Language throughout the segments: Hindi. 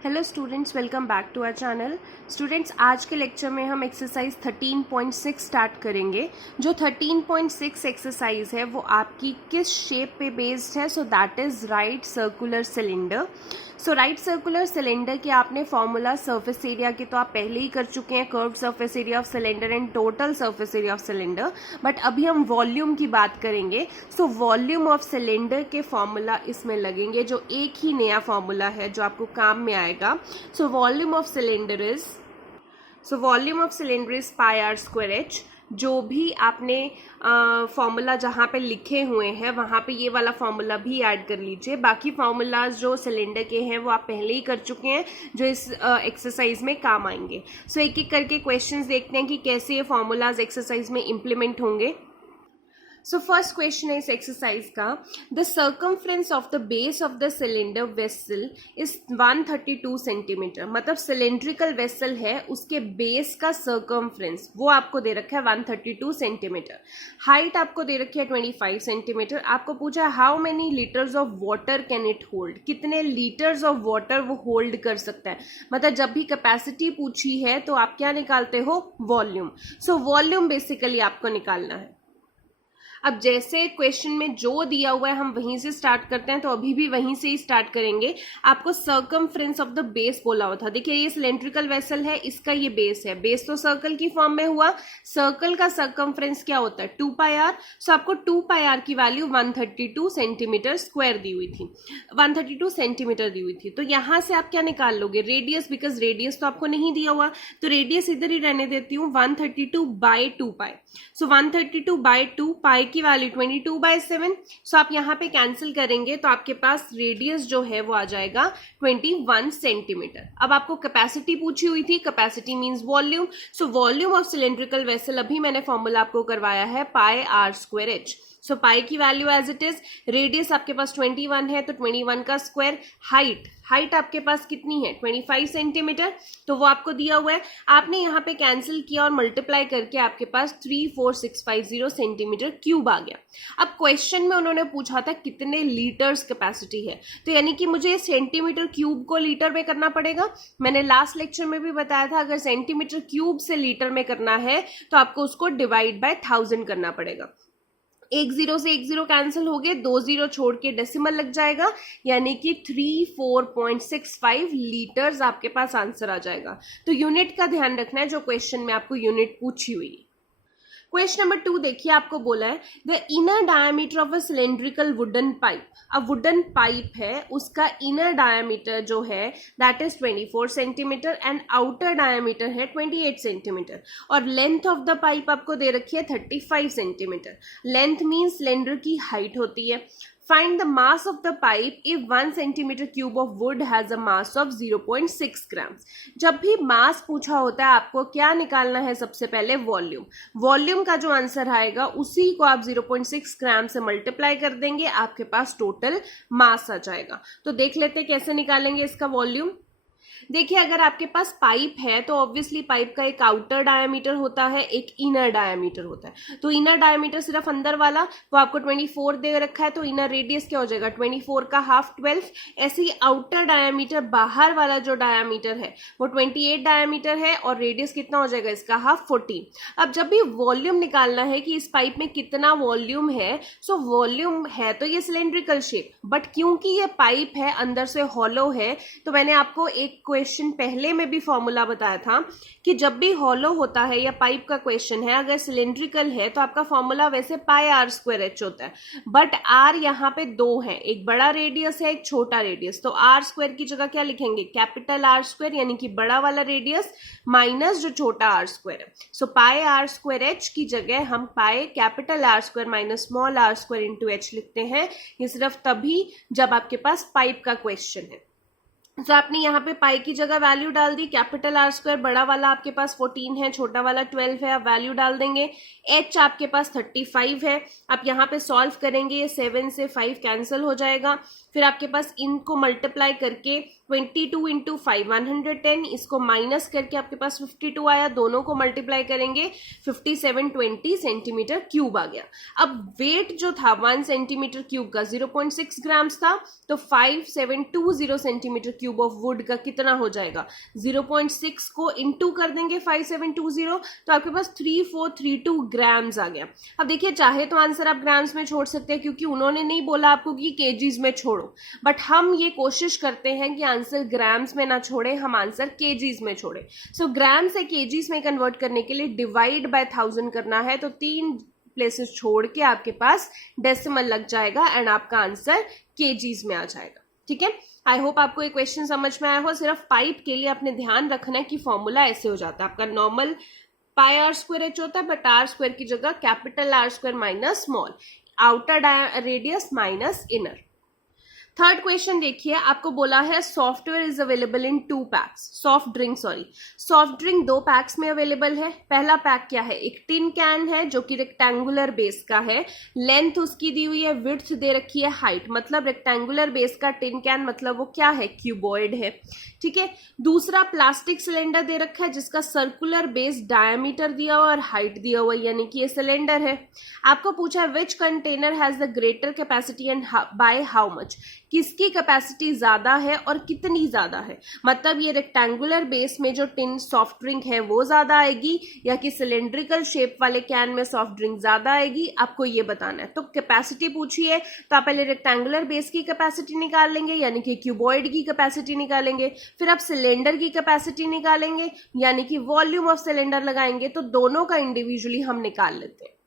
Hello students, welcome back to our channel. Students, आज के लेक्चर में हम एक्सरसाइज 13.6 स्टार्ट करेंगे। जो 13.6 एक्सरसाइज है वो आपकी किस शेप पे बेस्ड है? So that is right circular cylinder. So right circular cylinder के आपने फॉर्मूला सरफेस एरिया के तो आप पहले ही कर चुके हैं, curved surface area of cylinder and total surface area of cylinder. But अभी हम वॉल्यूम की बात करेंगे। सो वॉल्यूम ऑफ सिलेंडर के फॉर्मूला इसमें लगेंगे, जो एक ही नया फॉर्मूला है जो आपको काम में आएगा। So volume of cylinder is pi r square h. जो भी आपने फॉर्मूला जहाँ पे लिखे हुए हैं वहाँ पे ये वाला फॉर्मूला भी ऐड कर लीजिए। बाकी फॉर्मूलाज जो सिलेंडर के हैं वो आप पहले ही कर चुके हैं, जो इस एक्सरसाइज में काम आएंगे। सो एक एक करके क्वेश्चंस देखते हैं कि कैसे ये फॉर्मूलाज एक्सरसाइज में इम्प्लीमेंट होंगे। सो फर्स्ट क्वेश्चन है इस एक्सरसाइज का, the circumference of the base of the cylinder vessel is 132 centimetre. मतलब सिलेंड्रिकल वेसल है, उसके बेस का सर्कमफ्रेंस वो आपको दे रखा है 132 सेंटीमीटर। हाइट आपको दे रखी है 25 सेंटीमीटर। आपको पूछा है how many litres of water can it hold, कितने लीटर्स ऑफ वाटर वो होल्ड कर सकता है। मतलब जब भी कैपेसिटी पूछी है तो आप क्या निकालते हो? वॉल्यूम। सो वॉल्यूम बेसिकली आपको निकालना है। अब जैसे क्वेश्चन में जो दिया हुआ है हम वहीं से स्टार्ट करते हैं, तो अभी भी वहीं से ही स्टार्ट करेंगे। आपको सर्कमफ्रेंस ऑफ द बेस बोला हुआ था। देखिए ये सिलेंड्रिकल वेसल है, इसका ये बेस है। बेस तो सर्कल की फॉर्म में हुआ, सर्कल का सर्कमफ्रेंस क्या होता है? 2 पाई आर। सो आपको 2 पाई आर की वैल्यू 132 सेंटीमीटर स्क्वायर दी हुई थी, 132 सेंटीमीटर दी हुई थी। तो यहां से आप क्या निकाल लोगे? रेडियस, बिकॉज रेडियस तो आपको नहीं दिया हुआ, तो रेडियस इधर ही रहने देती हूँ, 132 बाई 2 पाई। सो 132 बाई 2 पाई की वैल्यू 22/7। सो आप यहाँ पे कैंसिल करेंगे तो आपके पास रेडियस जो है वो आ जाएगा 21 सेंटीमीटर। अब आपको कैपेसिटी पूछी हुई थी, capacity means volume. So volume of cylindrical vessel अभी मैंने फॉर्मूला आपको करवाया है pi r square h. So pi की value as it is, radius आपके पास 21 है तो 21 का स्क्वायर। हाइट आपके पास कितनी है? 25 सेंटीमीटर, तो वो आपको दिया हुआ है। आपने यहाँ पे कैंसिल किया और मल्टीप्लाई करके आपके पास 34650 सेंटीमीटर क्यूब आ गया। अब क्वेश्चन में उन्होंने पूछा था कितने लीटर्स कैपेसिटी है, तो यानी कि मुझे सेंटीमीटर क्यूब को लीटर में करना पड़ेगा। मैंने लास्ट लेक्चर में भी बताया था, अगर सेंटीमीटर क्यूब से लीटर में करना है तो आपको उसको डिवाइड बाय 1000 करना पड़ेगा। एक जीरो से एक जीरो कैंसिल हो गए, 2 जीरो छोड़ के डेसिमल लग जाएगा, यानी कि 34.65 लीटर्स आपके पास आंसर आ जाएगा। तो यूनिट का ध्यान रखना है, जो क्वेश्चन में आपको यूनिट पूछी हुई है। क्वेश्चन नंबर 2 देखिए, आपको बोला है the inner diameter of a cylindrical wooden pipe. अब वुडन पाइप है, उसका इनर डायमीटर जो है that is 24 centimetre and outer diameter है 28 सेंटीमीटर। और लेंथ ऑफ द पाइप आपको दे रखी है 35 सेंटीमीटर। लेंथ मीन्स सिलेंडर की हाइट होती है। Find the mass of the pipe if 1 centimeter cube of wood has a mass of 0.6 grams। जब भी मास पूछा होता है आपको क्या निकालना है? सबसे पहले वॉल्यूम। वॉल्यूम का जो आंसर आएगा उसी को आप 0.6 ग्राम से मल्टीप्लाई कर देंगे, आपके पास टोटल मास आ जाएगा। तो देख लेते हैं कैसे निकालेंगे इसका वॉल्यूम। देखिए, अगर आपके पास पाइप है तो ऑब्वियसली पाइप का एक आउटर डायमीटर होता है, एक इनर डायमीटर होता है। तो इनर डायमीटर सिर्फ अंदर वाला वो आपको 24 दे रखा है, तो इनर रेडियस क्या हो जाएगा? 24 का हाफ 12। ऐसे ही आउटर डायमीटर, बाहर वाला जो डायमीटर है वो 28 डायमीटर है, और रेडियस कितना हो जाएगा इसका? हाफ 14। अब जब भी वॉल्यूम निकालना है कि इस पाइप में कितना वॉल्यूम है, सो वॉल्यूम है तो ये सिलेंड्रिकल शेप, बट क्योंकि ये पाइप है अंदर से हॉलो है, तो मैंने आपको एक क्वेश्चन पहले में भी फॉर्मूला बताया था कि जब भी हॉलो होता है या पाइप का क्वेश्चन है, अगर सिलेंड्रिकल है तो आपका फॉर्मूला वैसे पाई आर स्क्वायर एच होता है, बट आर यहाँ पे 2 है, एक बड़ा रेडियस है, एक छोटा रेडियस। तो आर स्क्वायर की जगह क्या लिखेंगे? कैपिटल आर स्क्वायर, यानी कि बड़ा वाला रेडियस माइनस जो छोटा आर स्क्वायर है। So pi r square h की जगह हम pi capital r square minus small r square into h लिखते हैं। ये सिर्फ तभी जब आपके पास पाइप का क्वेश्चन है। तो आपने यहाँ पे पाई की जगह वैल्यू डाल दी, कैपिटल आर स्क्वायर बड़ा वाला आपके पास 14 है, छोटा वाला 12 है, आप वैल्यू डाल देंगे। एच आपके पास 35 है, आप यहाँ पे सॉल्व करेंगे, 7 से 5 कैंसिल हो जाएगा। फिर आपके पास इनको मल्टीप्लाई करके 22 इंटू 5 110, इसको माइनस करके आपके पास 52 आया, दोनों को मल्टीप्लाई करेंगे 5720 सेंटीमीटर क्यूब आ गया। अब वेट जो था 1 सेंटीमीटर क्यूब का 0.6 ग्राम्स था, तो 5720 सेंटीमीटर क्यूब ऑफ वुड का कितना हो जाएगा, 0.6 को इंटू कर देंगे 5720, तो आपके पास 3432 ग्राम्स आ गया। अब देखिए, चाहे तो आंसर आप ग्राम्स में छोड़ सकते हैं, क्योंकि उन्होंने नहीं बोला आपको कि केजीज में छोड़ो, बट हम ये कोशिश करते हैं कि आंसर ग्राम्स में ना छोड़े, हम आंसर केजीज में छोड़े। सो ग्राम से केजीज में कन्वर्ट करने के लिए डिवाइड बाय 1000 करना है, तो 3 प्लेसेस छोड़ के आपके पास डेसिमल लग जाएगा एंड आपका आंसर केजीज में आ जाएगा। ठीक है, आई होप आपको ये क्वेश्चन समझ में आया हो। सिर्फ पाइप के लिए आपने ध्यान रखना है कि फॉर्मूला ऐसे हो जाता है, आपका normal pi r square h होता है, बट आर स्क्वायर की जगह capital r square minus small, outer radius minus inner. Third question देखिए, आपको बोला है software is available in 2 packs, soft drink 2 packs में अवेलेबल है। पहला पैक क्या है, एक टिन कैन है जो कि रेक्टेंगुलर बेस का है, लेंथ उसकी दी हुई है, विड्थ दे रखी है, हाइट, मतलब रेक्टेंगुलर बेस का टिन कैन मतलब वो क्या है, क्यूबॉइड है। ठीक है, दूसरा प्लास्टिक सिलेंडर दे रखा है जिसका सर्कुलर बेस डायमीटर दिया हुआ और हाइट दिया हुआ, यानी कि ये सिलेंडर है। आपको पूछा है which container has the greater capacity and by how much, किसकी कैपेसिटी ज्यादा है और कितनी ज्यादा है, मतलब ये रेक्टेंगुलर बेस में जो टिन सॉफ्ट ड्रिंक है वो ज्यादा आएगी या कि सिलेंड्रिकल शेप वाले कैन में सॉफ्ट ड्रिंक ज्यादा आएगी, आपको ये बताना है। तो कैपेसिटी पूछी है तो आप पहले रेक्टेंगुलर बेस की कैपेसिटी निकाल लेंगे, यानी कि क्यूबॉइड की कैपेसिटी निकालेंगे, फिर आप सिलेंडर की कैपेसिटी निकालेंगे, यानी कि वॉल्यूम ऑफ सिलेंडर लगाएंगे, तो दोनों का इंडिविजुअली हम निकाल लेते हैं।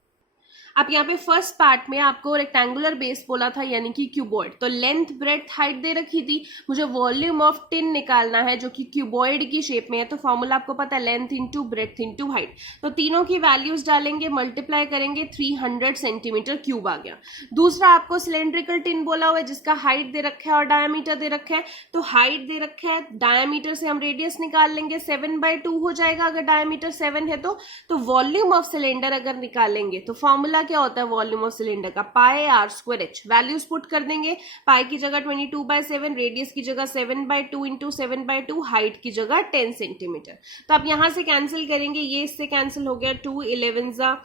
अब यहाँ पे फर्स्ट पार्ट में आपको रेक्टेंगुलर बेस बोला था, यानी कि क्यूबॉइड, तो लेंथ ब्रेड्थ हाइट दे रखी थी, मुझे वॉल्यूम ऑफ टिन निकालना है जो कि क्यूबॉइड की शेप में है, तो फॉर्मूला आपको पता है length into breadth into height, तो तीनों की वैल्यूज डालेंगे, मल्टीप्लाई करेंगे, 300 सेंटीमीटर क्यूब आ गया। दूसरा आपको सिलेंड्रिकल टिन बोला हुआ है जिसका हाइट दे रखा है और डायमीटर दे रखा है, तो हाइट दे रखा है, डायमीटर से हम रेडियस निकाल लेंगे, 7/2 हो जाएगा अगर डायमीटर 7 है तो वॉल्यूम ऑफ सिलेंडर अगर निकालेंगे तो फॉर्मूला क्या होता है वॉल्यूम ऑफ सिलेंडर का, pi r square h. Values put कर देंगे, पाई की जगह 22/7, रेडियस की जगह 7/2 इंटू 7/2, हाइट की जगह 10 सेंटीमीटर। तो आप यहां से कैंसिल करेंगे, ये इससे कैंसिल हो गया, 2 11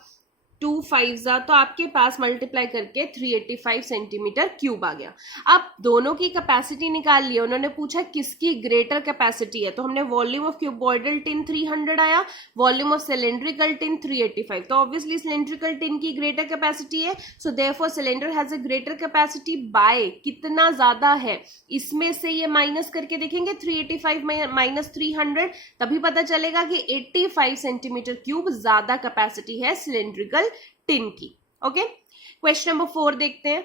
2 5 तो आपके पास मल्टीप्लाई करके 385 सेंटीमीटर क्यूब आ गया। अब दोनों की कैपेसिटी निकाल लिया, उन्होंने पूछा किसकी ग्रेटर कैपेसिटी है, तो हमने वॉल्यूम ऑफ क्यूबॉइडल टिन 300 आया, वॉल्यूम ऑफ सिलेंड्रिकल टिन 385, तो ऑब्वियसली सिलेंड्रिकल टिन की ग्रेटर कैपेसिटी है, so therefore cylinder has a greater capacity by कितना ज्यादा है, इसमें से ये माइनस करके देखेंगे 385 माइनस 300, तभी पता चलेगा कि 85 सेंटीमीटर क्यूब ज्यादा कैपेसिटी है सिलेंड्रिकल टिन की। ओके, क्वेश्चन नंबर 4 देखते हैं।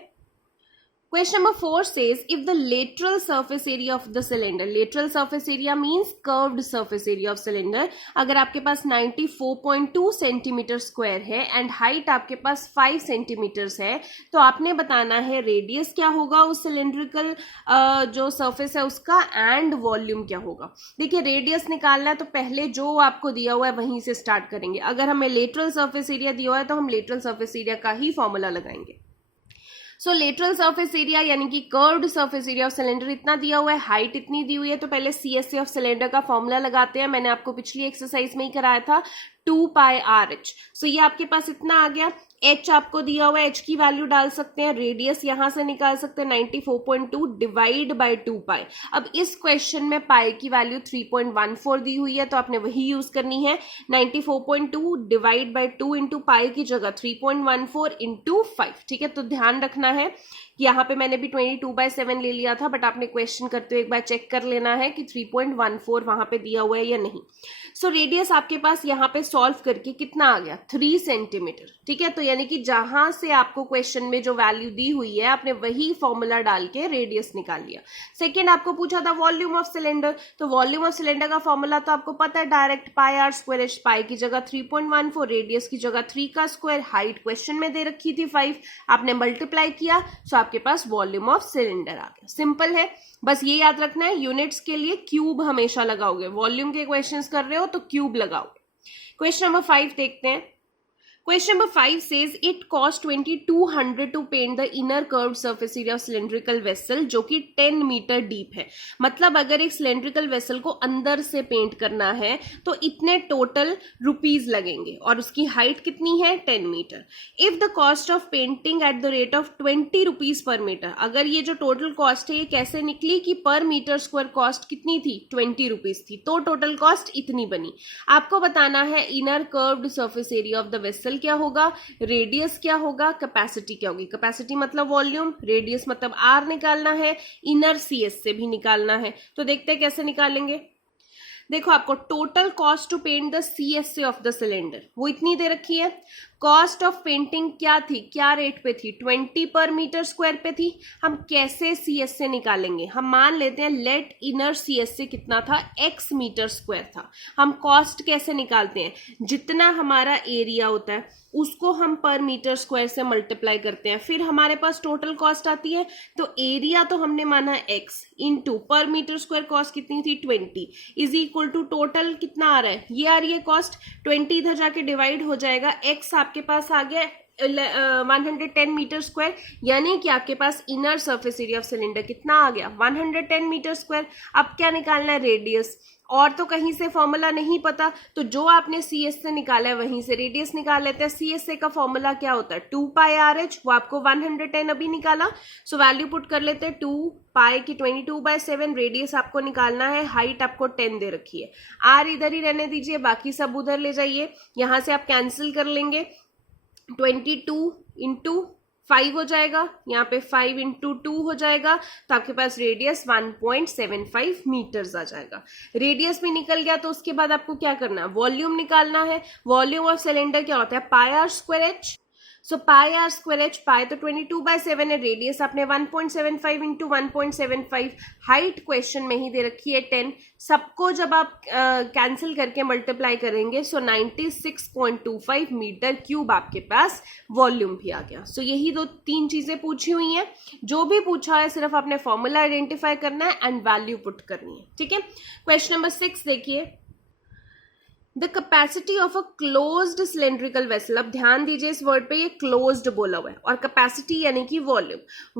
Question number 4 says if the lateral surface area of the cylinder, lateral surface area means curved surface area of cylinder, अगर आपके पास 94.2 सेंटीमीटर स्क्वायर है एंड हाइट आपके पास 5 सेंटीमीटर्स है, तो आपने बताना है रेडियस क्या होगा उस सिलेंड्रिकल जो सरफेस है उसका एंड वॉल्यूम क्या होगा। देखिए, रेडियस निकालना है तो पहले जो आपको दिया हुआ है वहीं से स्टार्ट करेंगे। अगर हमें लेटरल सरफेस एरिया दिया हुआ है तो हम लेटरल सरफेस एरिया का ही फॉर्मूला लगाएंगे। सो लेटरल सरफेस एरिया यानी कि curved surface area of cylinder इतना दिया हुआ है, हाइट इतनी दी हुई है, तो पहले CSA ऑफ सिलेंडर का फॉर्मूला लगाते हैं। मैंने आपको पिछली एक्सरसाइज में ही कराया था, 2πRh। सो ये आपके पास इतना आ गया। h आपको दिया हुआ है, h की वैल्यू डाल सकते हैं, रेडियस यहां से निकाल सकते हैं 94.2 डिवाइड बाय 2π। अब इस क्वेश्चन में पाई की वैल्यू 3.14 दी हुई है, तो आपने वही यूज करनी है, 94.2 डिवाइड बाय 2 इंटू पाई की जगह 3.14 इंटू 5। ठीक है, तो ध्यान रखना है कि यहाँ पे मैंने भी 22/7 ले लिया था, बट आपने क्वेश्चन करते हुए एक बार चेक कर लेना है कि 3.14 वहां पे दिया हुआ है या नहीं। सो रेडियस आपके पास यहाँ पे सॉल्व करके कितना आ गया, 3 सेंटीमीटर। ठीक है, तो यानी कि जहां से आपको क्वेश्चन में जो वैल्यू दी हुई है आपने वही फॉर्मूला डाल के रेडियस निकाल लिया। सेकेंड आपको पूछा था वॉल्यूम ऑफ सिलेंडर, तो वॉल्यूम ऑफ सिलेंडर का फॉर्मूला तो आपको पता है direct, pi r square h, pi की जगह 3.14, रेडियस की जगह 3 का स्क्वायर, हाइट क्वेश्चन में दे रखी थी 5, आपने मल्टीप्लाई किया, सो आपके पास वॉल्यूम ऑफ सिलेंडर आ गया। सिंपल है, बस ये याद रखना है यूनिट्स के लिए क्यूब हमेशा लगाओगे, वॉल्यूम के क्वेश्चंस कर रहे हो तो क्यूब लगाओगे। क्वेश्चन नंबर 5 देखते हैं। Question number 5 says it cost 2200 to paint the inner curved surface area of cylindrical vessel जो कि 10 मीटर डीप है। मतलब अगर एक cylindrical vessel को अंदर से पेंट करना है तो इतने टोटल रुपीज लगेंगे और उसकी हाइट कितनी है 10 मीटर। If the cost of painting at the rate of 20 rupees per metre, अगर ये जो टोटल कॉस्ट है ये कैसे निकली कि पर मीटर स्क्वायर कॉस्ट कितनी थी 20 रुपीज थी, तो टोटल कॉस्ट इतनी बनी। आपको बताना है inner curved surface area of the vessel क्या होगा, रेडियस क्या होगा, कैपेसिटी क्या होगी। कैपेसिटी मतलब वॉल्यूम, रेडियस मतलब आर निकालना है, इनर सीएस से भी निकालना है। तो देखते हैं कैसे निकालेंगे। देखो आपको total cost to paint the CSA of the cylinder वो इतनी दे रखी है। कॉस्ट ऑफ पेंटिंग क्या थी, क्या रेट पे थी, 20 पर मीटर स्क्वायर पे थी। हम कैसे सीएसए निकालेंगे, हम मान लेते हैं लेट इनर सीएसए कितना था, x मीटर स्क्वायर था। हम कॉस्ट कैसे निकालते हैं, जितना हमारा एरिया होता है उसको हम पर मीटर स्क्वायर से मल्टीप्लाई करते हैं, फिर हमारे पास टोटल कॉस्ट आती है। तो एरिया तो हमने माना x इंटू पर मीटर स्क्वायर कॉस्ट कितनी थी 20 इज इक्वल टू टोटल कितना आ रहा है, ये आ रही है कॉस्ट 20 इधर जाके डिवाइड हो जाएगा, x आपके पास आ गया 110 मीटर स्क्वायर, यानी कि आपके पास inner surface area of cylinder कितना आ गया 110 मीटर स्क्वायर। अब क्या निकालना है, रेडियस, और तो कहीं से फॉर्मूला नहीं पता, तो जो आपने सी एस से निकाला है वहीं से रेडियस निकाल लेते हैं। सी एस ए का फॉर्मूला क्या होता है 2 पाई आर एच, वो आपको 110 अभी निकाला, सो वैल्यू पुट कर लेते हैं 2 पाई की 22/7, रेडियस आपको निकालना है, हाइट आपको 10 दे रखी है, आर इधर ही रहने दीजिए, बाकी सब उधर ले जाइए, यहां से आप कैंसिल कर लेंगे, 22 इंटू 5 हो जाएगा, यहाँ पे 5 इंटू 2 हो जाएगा, तो आपके पास रेडियस 1.75 मीटर्स आ जाएगा। रेडियस भी निकल गया तो उसके बाद आपको क्या करना है, वॉल्यूम निकालना है। वॉल्यूम ऑफ सिलेंडर क्या होता है, pi r square h. So pi r square h, pi तो 22/7 है, रेडियस आपने 1.75 इंटू 1.75, हाइट क्वेश्चन में ही दे रखी है 10, सबको जब आप कैंसिल करके मल्टीप्लाई करेंगे सो 96.25 मीटर क्यूब आपके पास वॉल्यूम भी आ गया। सो यही 2-3 चीजें पूछी हुई हैं, जो भी पूछा है सिर्फ आपने फॉर्मूला आइडेंटिफाई करना है एंड वैल्यू पुट करनी है, ठीक है। क्वेश्चन नंबर 6 देखिए, the capacity of a closed cylindrical vessel. अब ध्यान दीजिए इस वर्ड पे, ये क्लोज्ड बोला हुआ है और कैपेसिटी यानी कि वॉल्यूम।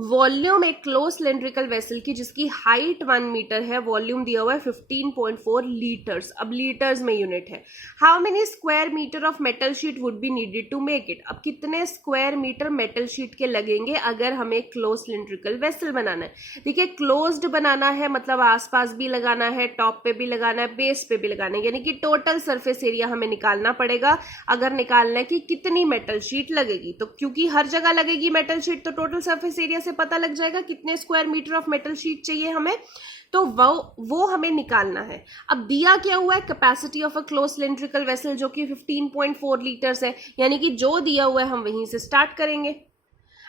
वॉल्यूम एक क्लोज सिलेंड्रिकल वेसल की जिसकी हाइट 1 मीटर है, वॉल्यूम दिया हुआ है 15.4 लीटर्स। अब लीटर्स में यूनिट है। How many square metre of metal sheet would be needed to make it. अब कितने स्क्वायर मीटर मेटल शीट के लगेंगे अगर हमें क्लोज सिलेंड्रिकल वेसल बनाना है। देखिए क्लोज्ड बनाना है मतलब आसपास भी लगाना है, टॉप पे भी लगाना है, बेस पे भी लगाना है, यानी कि टोटल सरफेस एरिया हमें निकालना पड़ेगा। अगर निकालना है कि कितनी मेटल शीट लगेगी, तो क्योंकि हर जगह लगेगी मेटल शीट तो टोटल सरफेस एरिया से पता लग जाएगा कितने square metre of metal sheet चाहिए हमें, तो वो हमें निकालना है। अब दिया क्या हुआ है, capacity of a close cylindrical vessel जो कि 15.4 लीटर्स है, यानी कि जो दिया हुआ है हम वहीं से स्टार्ट करेंगे।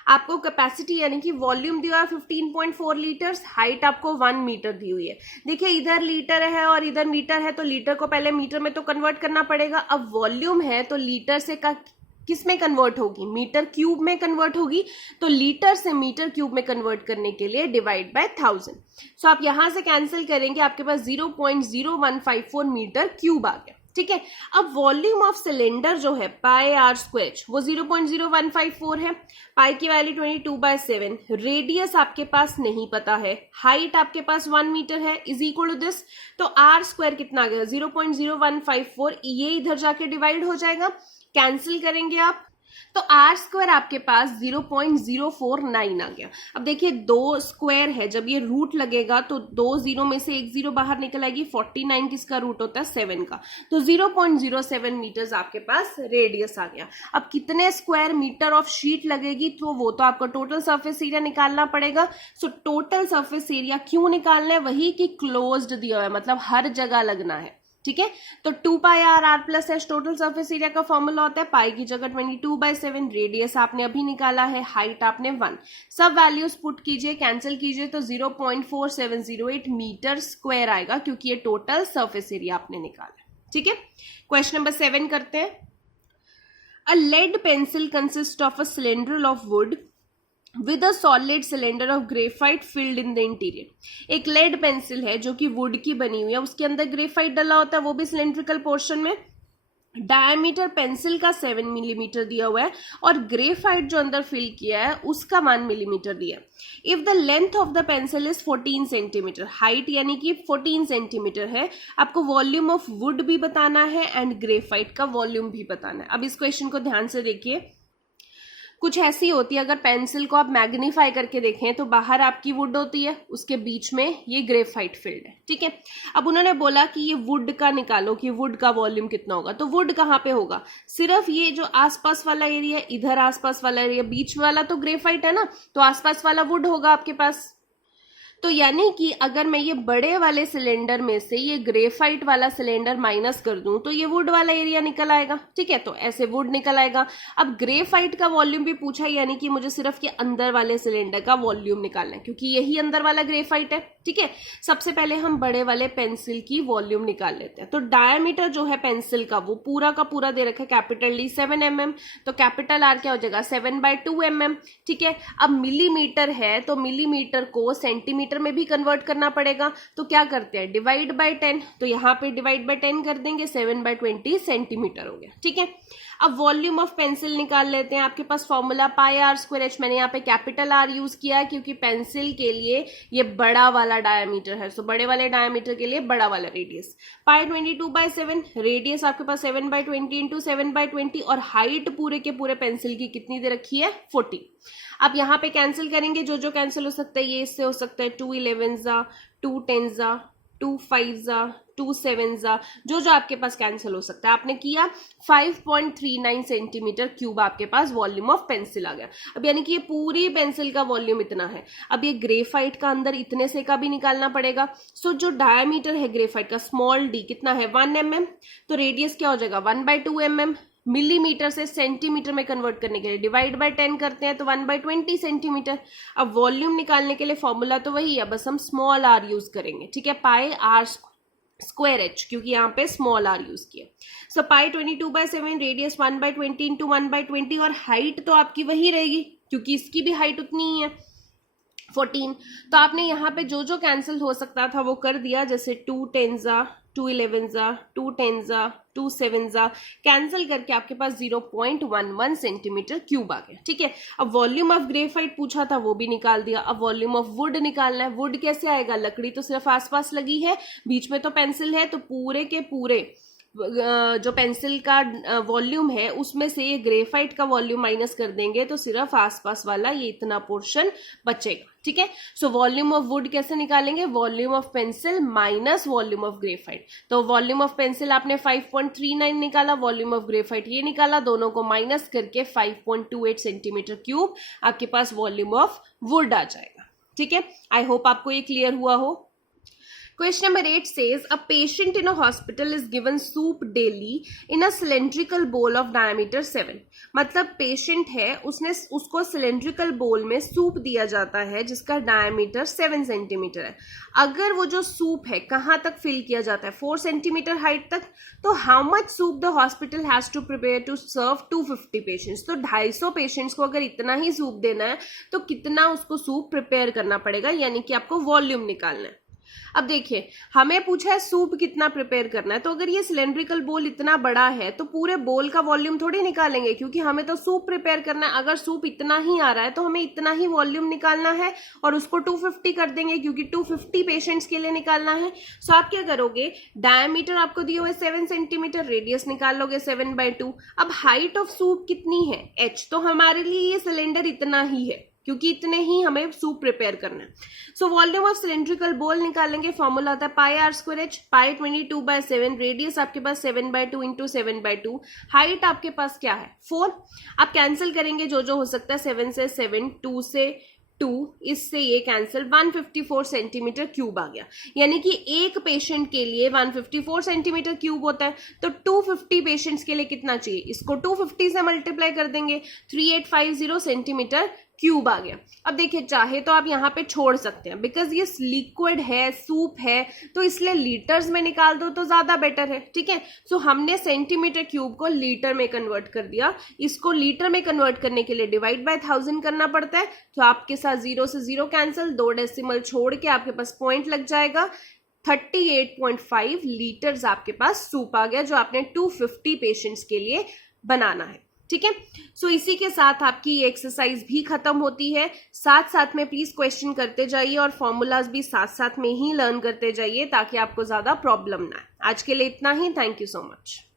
आपको कैपेसिटी यानी कि वॉल्यूम दिया है 15.4 लीटर्स, हाइट आपको 1 मीटर दी हुई है। देखिए इधर लीटर है और इधर मीटर है, तो लीटर को पहले मीटर में तो कन्वर्ट करना पड़ेगा। अब वॉल्यूम है तो लीटर से किस में कन्वर्ट होगी, मीटर क्यूब में कन्वर्ट होगी, तो लीटर से मीटर क्यूब में कन्वर्ट करने के लिए डिवाइड बाय 1000। सो आप यहां से कैंसिल करेंगे, आपके पास 0.0154 मीटर क्यूब आ गया, ठीक है। अब वॉल्यूम ऑफ सिलेंडर जो है पाई आर स्क्वायर वो 0.0154 है, पाई की वैल्यू 22/7, रेडियस आपके पास नहीं पता है, हाइट आपके पास 1 मीटर है, इज इक्वल टू दिस, तो आर स्क्वायर कितना आ गया 0.0154, ये इधर जाके डिवाइड हो जाएगा, कैंसिल करेंगे आप तो आर स्क्वायर आपके पास 0.049 आ गया। अब देखिए 2 स्क्वायर है, जब ये रूट लगेगा तो 2 जीरो में से 1 जीरो बाहर निकल आएगी, 49 किसका रूट होता है 7 का, तो 0.07 मीटर्स आपके पास रेडियस आ गया। अब कितने स्क्वायर मीटर ऑफ शीट लगेगी, तो वो तो आपको टोटल सरफेस एरिया निकालना पड़ेगा। सो टोटल सरफेस एरिया क्यों निकालना है, वही कि क्लोज्ड दिया हुआ है मतलब हर जगह लगना है, ठीक है। तो 2 pi r r plus h total surface area का फॉर्मूला होता है, पाई की जगह 22/7, रेडियस आपने अभी निकाला है, हाइट आपने 1, सब वैल्यूज पुट कीजिए, कैंसिल कीजिए, तो 0.4708 मीटर स्क्वायर आएगा, क्योंकि ये टोटल सरफेस एरिया आपने निकाला, ठीक है। क्वेश्चन नंबर 7 करते हैं। A lead pencil consist of a cylinder of wood with a solid cylinder of graphite filled in the interior. एक लेड पेंसिल है जो कि वुड की बनी हुई है, उसके अंदर ग्रेफाइट डला होता है, वो भी सिलेंड्रिकल पोर्शन में, डायमीटर पेंसिल का 7 मिलीमीटर दिया हुआ है और ग्रेफाइट जो अंदर फिल किया है उसका 1 मिलीमीटर दिया है। If the length of the pencil is 14 centimetre, height यानी कि 14 सेंटीमीटर है, आपको वॉल्यूम ऑफ वुड भी बताना है एंड ग्रेफाइट का वॉल्यूम भी बताना है। अब इस क्वेश्चन को ध्यान से देखिए, कुछ ऐसी होती है, अगर पेंसिल को आप मैग्नीफाई करके देखें तो बाहर आपकी वुड होती है, उसके बीच में ये ग्रेफाइट फिल्ड है, ठीक है। अब उन्होंने बोला कि ये वुड का निकालो कि वुड का वॉल्यूम कितना होगा, तो वुड कहाँ पे होगा, सिर्फ ये जो आसपास वाला एरिया, इधर आसपास वाला एरिया, बीच वाला तो ग्रेफाइट है ना, तो आसपास वाला वुड होगा आपके पास। तो यानी कि अगर मैं ये बड़े वाले सिलेंडर में से ये ग्रेफाइट वाला सिलेंडर माइनस कर दूं तो ये वुड वाला एरिया निकल आएगा, ठीक है। तो ऐसे वुड निकल आएगा। अब ग्रेफाइट का वॉल्यूम भी पूछा, यानी कि मुझे सिर्फ ये अंदर वाले सिलेंडर का वॉल्यूम निकालना है क्योंकि यही अंदर वाला ग्रेफाइट है, ठीक है। सबसे पहले हम बड़े वाले पेंसिल की वॉल्यूम निकाल लेते हैं। तो डायमीटर जो है पेंसिल का वो पूरा का पूरा दे रखा है कैपिटल डी 7 mm, तो कैपिटल आर क्या हो जाएगा 7/2 mm, ठीक है। अब मिलीमीटर है तो मिलीमीटर को सेंटीमीटर में भी कन्वर्ट करना पड़ेगा, तो क्या करते हैं डिवाइड बाय 10, तो यहाँ पे डिवाइड बाय 10 कर देंगे, 7/20 सेंटीमीटर हो गया, ठीक है। अब वॉल्यूम ऑफ पेंसिल निकाल लेते हैं। आपके पास formula pi r square h, मैंने यहाँ पे कैपिटल आर यूज किया है क्योंकि पेंसिल के लिए ये बड़ा वाला डायमीटर है, सो बड़े वाले डायमीटर के लिए बड़ा वाला रेडियस। पाई 22/7, रेडियस आपके पास 7/20 इंटू 7/20 और हाइट पूरे के पूरे पेंसिल की कितनी दे रखी है 40। अब यहाँ पे कैंसिल करेंगे, जो जो कैंसिल हो सकता है ये इससे हो सकता है 2 11 2 10 2 5 2 7 जो जो आपके पास कैंसिल हो सकता है। आपने किया 5.39 सेंटीमीटर क्यूब आपके पास वॉल्यूम ऑफ पेंसिल आ गया। अब यानी कि ये पूरी पेंसिल का वॉल्यूम इतना है। अब ये ग्रेफाइट का अंदर इतने से का भी निकालना पड़ेगा। सो जो डायमीटर है ग्रेफाइट का स्मॉल डी कितना है 1 mm, तो रेडियस क्या हो जाएगा 1/2 mm। मिलीमीटर से सेंटीमीटर में कन्वर्ट करने के लिए डिवाइड बाय 10 करते हैं तो 1/20 सेंटीमीटर। अब वॉल्यूम निकालने के लिए फॉर्मूला तो वही है, बस हम स्मॉल आर यूज करेंगे, ठीक है, पाई आर स्क्वायर एच, क्योंकि यहाँ पे स्मॉल आर यूज किया। सो पाई 22/7, रेडियस 1/20 इंटू 1/20 और हाइट तो आपकी वही रहेगी क्योंकि इसकी भी हाइट उतनी ही है 14। तो आपने यहाँ पे जो जो कैंसिल हो सकता था वो कर दिया, जैसे 2 10 2 11 2 10 2 7 कैंसिल करके आपके पास 0.11 सेंटीमीटर क्यूब आ गया, ठीक है। अब वॉल्यूम ऑफ ग्रेफाइट पूछा था वो भी निकाल दिया। अब वॉल्यूम ऑफ वुड निकालना है। वुड कैसे आएगा, लकड़ी तो सिर्फ आसपास लगी है, बीच में तो पेंसिल है, तो पूरे के पूरे जो पेंसिल का वॉल्यूम है उसमें से ये ग्रेफाइट का वॉल्यूम माइनस कर देंगे तो सिर्फ आसपास वाला ये इतना पोर्शन बचेगा, ठीक है। सो वॉल्यूम ऑफ वुड कैसे निकालेंगे, volume of pencil minus volume of graphite. तो वॉल्यूम ऑफ पेंसिल आपने 5.39 निकाला, वॉल्यूम ऑफ ग्रेफाइट ये निकाला, दोनों को माइनस करके 5.28 सेंटीमीटर क्यूब आपके पास वॉल्यूम ऑफ वुड आ जाएगा, ठीक है। आई होप आपको ये क्लियर हुआ हो। Question number 8 says a patient in a hospital is given soup daily in a cylindrical bowl of diameter 7। मतलब पेशेंट है, उसको सिलेंड्रिकल बोल में सूप दिया जाता है जिसका डायमीटर 7 सेंटीमीटर है। अगर वो जो सूप है कहाँ तक फिल किया जाता है 4 सेंटीमीटर हाइट तक, तो how much soup the hospital has to prepare to serve 250 patients. तो 250 पेशेंट्स को अगर इतना ही सूप देना है तो कितना उसको सूप प्रिपेयर करना पड़ेगा, यानी कि आपको वॉल्यूम निकालना है। अब देखिए हमें पूछा है सूप कितना प्रिपेयर करना है, तो अगर ये सिलेंड्रिकल बोल इतना बड़ा है तो पूरे बोल का वॉल्यूम थोड़ी निकालेंगे क्योंकि हमें तो सूप प्रिपेयर करना है। अगर सूप इतना ही आ रहा है तो हमें इतना ही वॉल्यूम निकालना है और उसको 250 कर देंगे क्योंकि 250 पेशेंट्स के लिए निकालना है। सो आप क्या करोगे, डायमीटर आपको दिए हुए 7 सेंटीमीटर, रेडियस निकाल लोगे 7/2। अब हाइट ऑफ सूप कितनी है h, तो हमारे लिए ये सिलेंडर इतना ही है क्योंकि इतने ही हमें सूप प्रिपेयर करना है। सो वॉल्यूम ऑफ सिलेंड्रिकल बोल निकालेंगे, फॉर्मूला होता है pi r square h, pi 22/7, radius आपके पास 7/2 इंटू 7/2, हाइट आपके पास क्या है 4। आप कैंसिल करेंगे जो जो हो सकता है, 7 से 7, 2 से 2, इससे ये कैंसिल, 154 सेंटीमीटर क्यूब आ गया। यानी कि एक पेशेंट के लिए 154 सेंटीमीटर क्यूब होता है, तो 250 पेशेंट्स के लिए कितना चाहिए, इसको 250 से मल्टीप्लाई कर देंगे, 3850 सेंटीमीटर क्यूब आ गया। अब देखिए चाहे तो आप यहाँ पे छोड़ सकते हैं, बिकॉज ये लिक्विड है, सूप है, तो इसलिए लीटर्स में निकाल दो तो ज्यादा बेटर है, ठीक है। सो हमने सेंटीमीटर क्यूब को लीटर में कन्वर्ट कर दिया। इसको लीटर में कन्वर्ट करने के लिए डिवाइड बाय 1000 करना पड़ता है, तो आपके साथ 0 से 0 कैंसिल, 2 डेसिमल छोड़ के आपके पास पॉइंट लग जाएगा। 38.5 लीटर्स आपके पास सूप आ गया, जो आपने 250 पेशेंट्स के लिए बनाना है। ठीक है, सो इसी के साथ आपकी ये एक्सरसाइज भी खत्म होती है। साथ साथ में प्लीज क्वेश्चन करते जाइए और फॉर्मूलाज भी साथ साथ में ही लर्न करते जाइए, ताकि आपको ज्यादा प्रॉब्लम ना आए। आज के लिए इतना ही। Thank you so much.